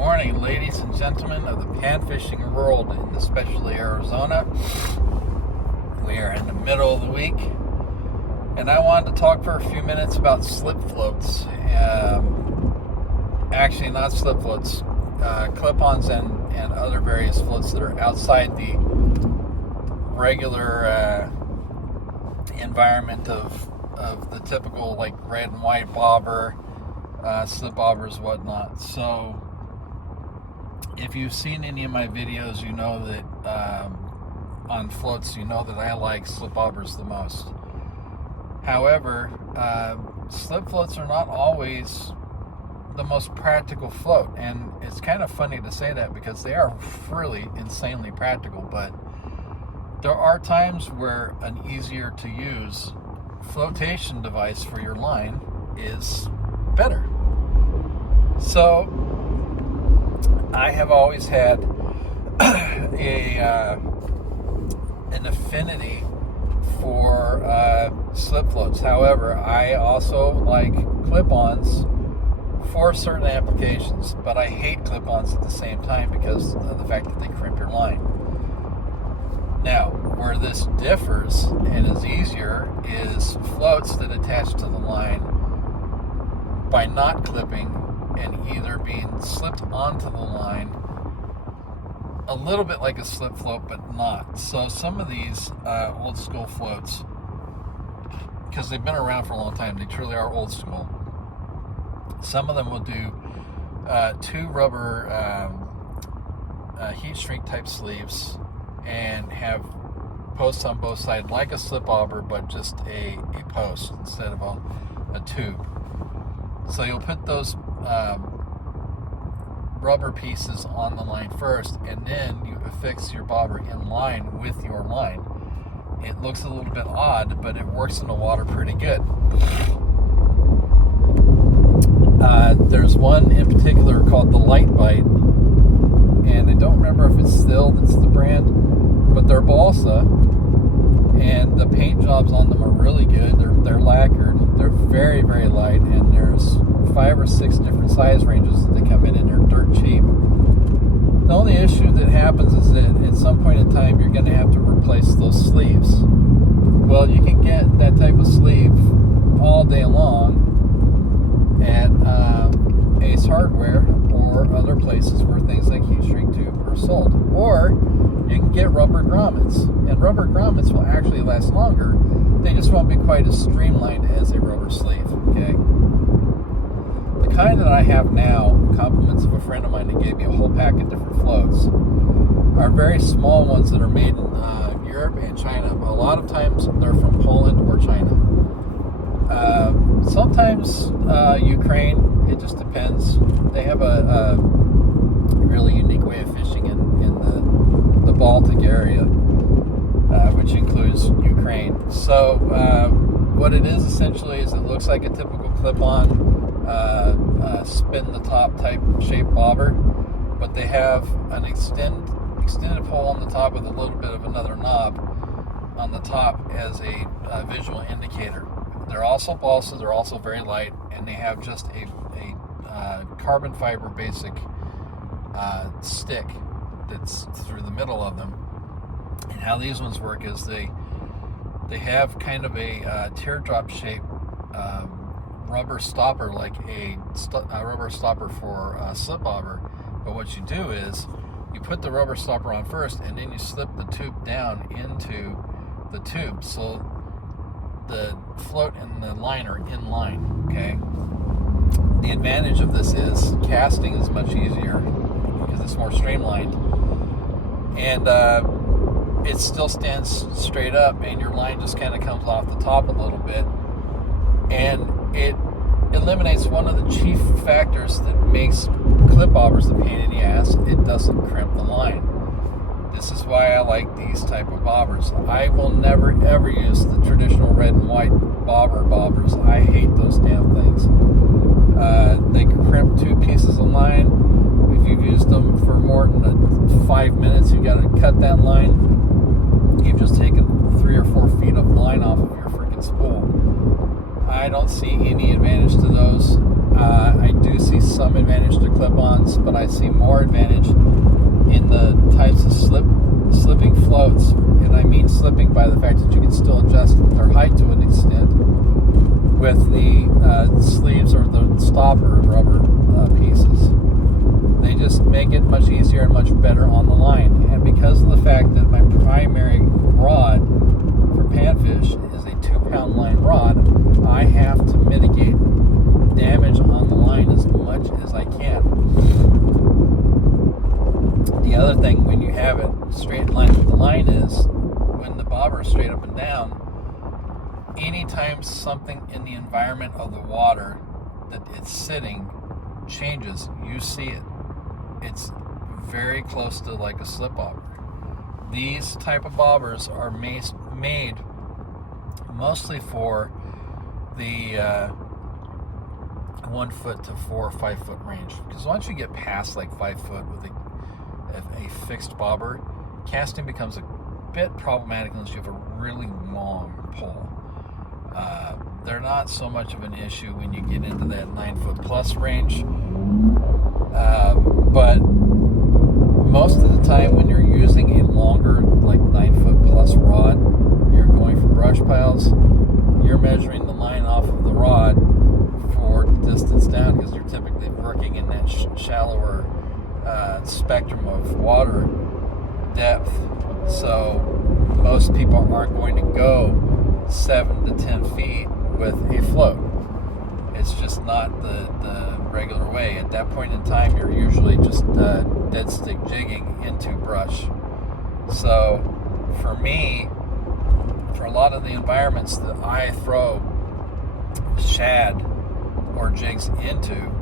morning, ladies and gentlemen of the pan fishing world, and especially Arizona. We are in the middle of the week, and I wanted to talk for a few minutes about slip floats. Actually, not slip floats, clip-ons and other various floats that are outside the regular environment of the typical like red and white bobber, slip bobbers, whatnot. So if you've seen any of my videos, you know that on floats, you know that I like slip bobbers the most. However, slip floats are not always the most practical float, and it's kind of funny to say that because they are really insanely practical, but there are times where an easier to use flotation device for your line is better. So I have always had an affinity for slip floats. However, I also like clip-ons for certain applications, but I hate clip-ons at the same time because of the fact that they crimp your line. Now, where this differs and is easier is floats that attach to the line by not clipping and either being slipped onto the line a little bit like a slip float, but not. So some of these old school floats, because they've been around for a long time, they truly are old school. Some of them will do two rubber heat shrink type sleeves and have posts on both sides like a slip bobber, but just a post instead of a tube. So you'll put those rubber pieces on the line first, and then you affix your bobber in line with your line. It looks a little bit odd, but it works in the water pretty good. There's one in particular called the Light Bite, and I don't remember if it's still that's the brand, but they're balsa, and the paint jobs on them are really good. They're lacquered. They're very, very light, and there's 5 or 6 different size ranges that they come in, and they're dirt cheap. The only issue that happens is that at some point in time you're going to have to replace those sleeves. Well, you can get that type of sleeve all day long at Ace Hardware or other places where things like heat shrink tube are sold. Or you can get rubber grommets, and rubber grommets will actually last longer. They just won't be quite as streamlined as a rubber sleeve, okay? The kind that I have now, compliments of a friend of mine that gave me a whole pack of different floats, are very small ones that are made in Europe and China. A lot of times they're from Poland or China. Sometimes Ukraine, it just depends. They have a really unique way of fishing in the Baltic area, which includes Ukraine. So what it is essentially is it looks like a typical clip-on spin the top type shape bobber, but they have an extended pole on the top with a little bit of another knob on the top as a visual indicator. They're also balsa, they're also very light, and they have just a carbon fiber basic stick that's through the middle of them. And how these ones work is they have kind of a teardrop shape rubber stopper, like a rubber stopper for a slip bobber. But what you do is you put the rubber stopper on first, and then you slip the tube down into the tube, so the float and the line are in line, okay? The advantage of this is casting is much easier because it's more streamlined, and it still stands straight up, and your line just kind of comes off the top a little bit, and it eliminates one of the chief factors that makes clip bobbers a pain in the ass. It doesn't crimp the line. This is why I like these type of bobbers. I will never ever use the traditional red and white bobbers. I hate those damn things. They crimp 2 pieces of line. If you've used them for more than 5 minutes, you got to cut that line. You've just taken 3 or 4 feet of line off of your freaking spool. I don't see any advantage to those. I do see some advantage to clip-ons. ones, but I see more advantage in the types of slipping floats, and I mean slipping by the fact that you can still adjust their height to an extent with the sleeves or the stopper rubber pieces. They just make it much easier and much better on the line. And because of the fact that my primary rod for panfish is a 2-pound line rod, I have to mitigate damage on the line as much as I can. The other thing when you have it straight in line with the line is when the bobber is straight up and down, anytime something in the environment of the water that it's sitting changes, you see it. It's very close to like a slip bobber. These type of bobbers are made mostly for the 1 foot to 4 or 5 foot range, because once you get past like 5 foot with a fixed bobber, casting becomes a bit problematic unless you have a really long pole. They're not so much of an issue when you get into that 9 foot plus range, but most of the time when you're using a longer, like 9 foot plus rod, you're going for brush piles, you're measuring the line off of the rod for distance down, because you're typically working in that shallower spectrum of water depth. So most people aren't going to go 7 to 10 feet with a float. It's just not the regular way. At that point in time, you're usually just dead stick jigging into brush. So for me, for a lot of the environments that I throw shad or jigs into,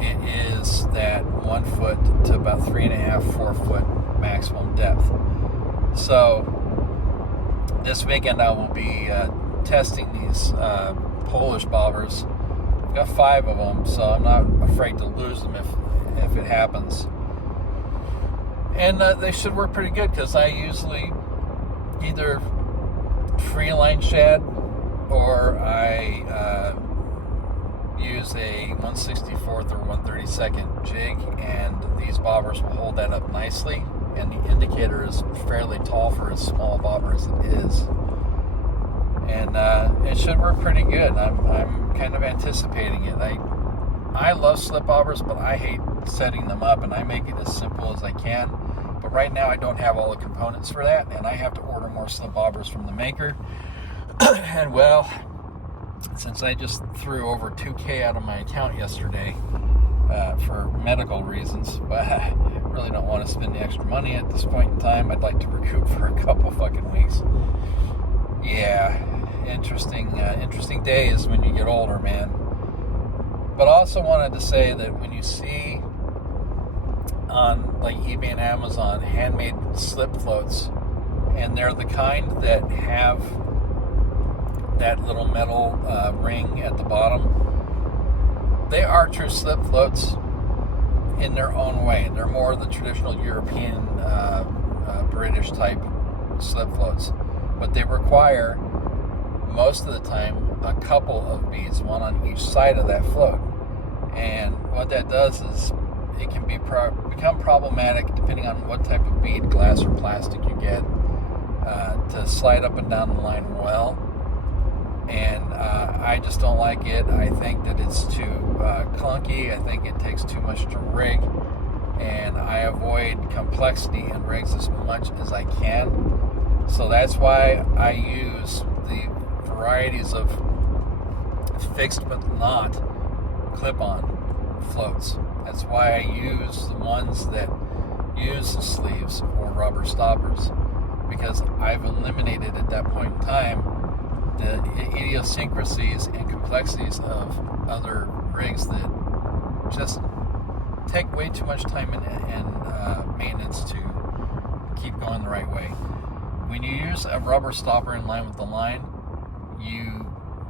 it is that 1 foot to about 3.5, 4 foot maximum depth. So this weekend I will be testing these Polish bobbers. I've got 5 of them, so I'm not afraid to lose them if it happens. And they should work pretty good, because I usually either free line shad or I use a 1/64 or 1/32 jig, and these bobbers will hold that up nicely, and the indicator is fairly tall for as small a bobber as it is, and it should work pretty good. I'm kind of anticipating it. I love slip bobbers, but I hate setting them up, and I make it as simple as I can. But right now I don't have all the components for that, and I have to order more slip bobbers from the maker. And well, since I just threw over $2,000 out of my account yesterday for medical reasons, but I really don't want to spend the extra money at this point in time. I'd like to recoup for a couple fucking weeks. Yeah, interesting days when you get older, man. But I also wanted to say that when you see on like eBay and Amazon handmade slip floats, and they're the kind that have that little metal ring at the bottom, they are true slip floats in their own way. They're more the traditional European, British type slip floats, but they require most of the time a couple of beads, one on each side of that float. And what that does is it can become problematic depending on what type of bead, glass or plastic you get, to slide up and down the line well. And I just don't like it. I think that it's too clunky. I think it takes too much to rig, and I avoid complexity in rigs as much as I can. So that's why I use the varieties of fixed but not clip-on floats. That's why I use the ones that use the sleeves or rubber stoppers, because I've eliminated at that point in time the idiosyncrasies and complexities of other rigs that just take way too much time and maintenance to keep going the right way. When you use a rubber stopper in line with the line, you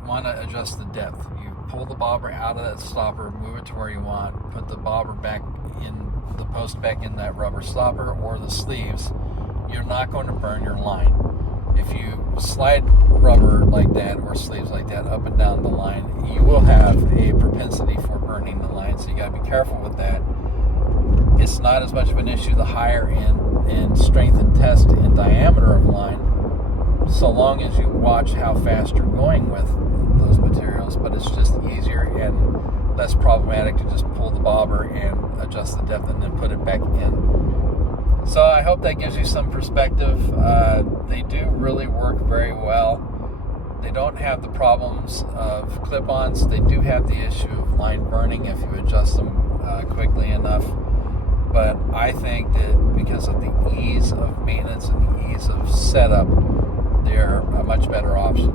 want to adjust the depth. You pull the bobber out of that stopper, move it to where you want, put the bobber back in, the post back in that rubber stopper or the sleeves. You're not going to burn your line. If you slide rubber like that or sleeves like that up and down the line, you will have a propensity for burning the line, so you got to be careful with that. it's not as much of an issue the higher in strength and test and diameter of line, so long as you watch how fast you're going with those materials. But it's just easier and less problematic to just pull the bobber and adjust the depth and then put it back in. So I hope that gives you some perspective. They do really work very well. They don't have the problems of clip-ons. They do have the issue of line burning if you adjust them quickly enough. But I think that because of the ease of maintenance and the ease of setup, they're a much better option.